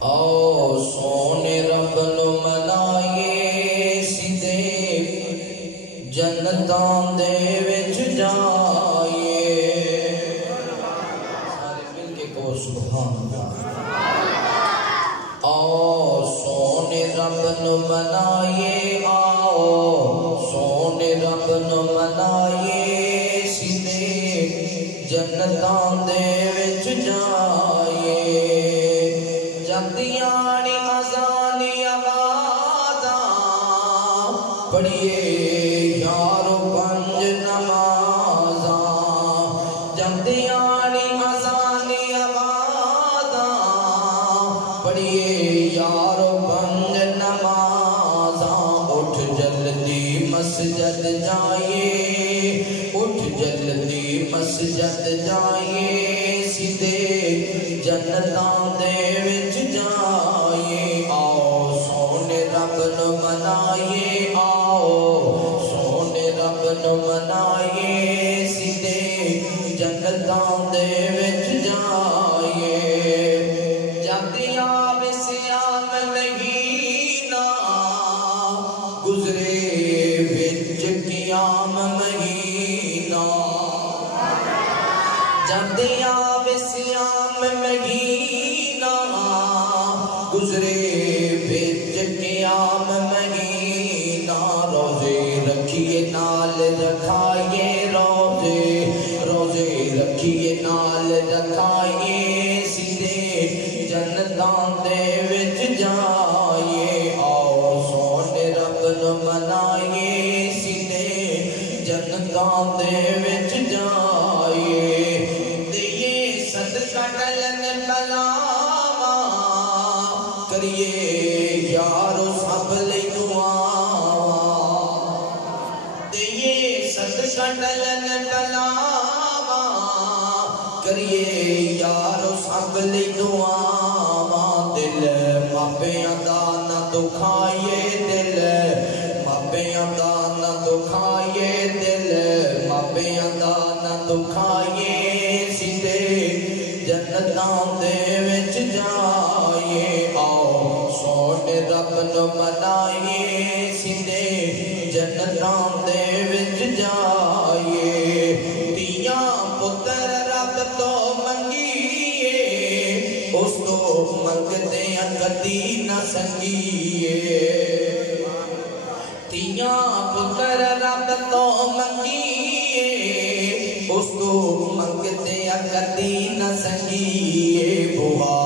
آؤ سونے رب نو منائیے سیدھے جنتاں دے وچ جائیے سارے مل کے کہو سبحان اللہ آؤ سونے رب نو منائیے آؤ سونے رب نو منائیے سیدھے جنتاں دے وچ جائیے جندیانی ازانی آوازاں پڑھیے یارو پنج نمازاں جندیانی ازانی آوازاں پڑھیے یارو پنج نمازاں اٹھ جلدی مسجد جائیے اٹھ جلدی مسجد جائیے سیدھے جنتاں دے وچ جائیے آؤ سونے رب نو منائیے آؤ سونے رب نو منائیے سیدھے جنتاں دے وچ جائیے جاندیاں وسیام مہینہ گزرے وچ قیام مہینہ جاندیاں وسیام مہینہ گزرے وچ قیام مہینہ روزے رکھیے نال رکھائیے روزے روزے رکھیے نال رکھائیے سیدھے جنتاں دے وچ جائیے آؤ سونے رب نو منائیے سیدھے جنتاں دے وچ جائیے دیئے صدقہ ڈلن بلاواں کریے یارو سب لئی دعاواں دیئے صدقہ ڈلن بلاواں کریے یارو سب لئی دعاواں دل ماپیاں دا نہ دکھائیے دل ماپیاں دا نہ دکھائیے دل ماپیاں دا نہ دکھائیے سیدھے جنتاں دے وچ جائیے آؤ سونے رب نو منائیے سیدھے جنتاں دے وچ جائیے تیاں پتر رب تو منگیے اس تو منگدیاں کدی نہ سنگیے تیاں پتر رب تو منگیے اس کو منگدیاں کدی نہ سنگیے بوا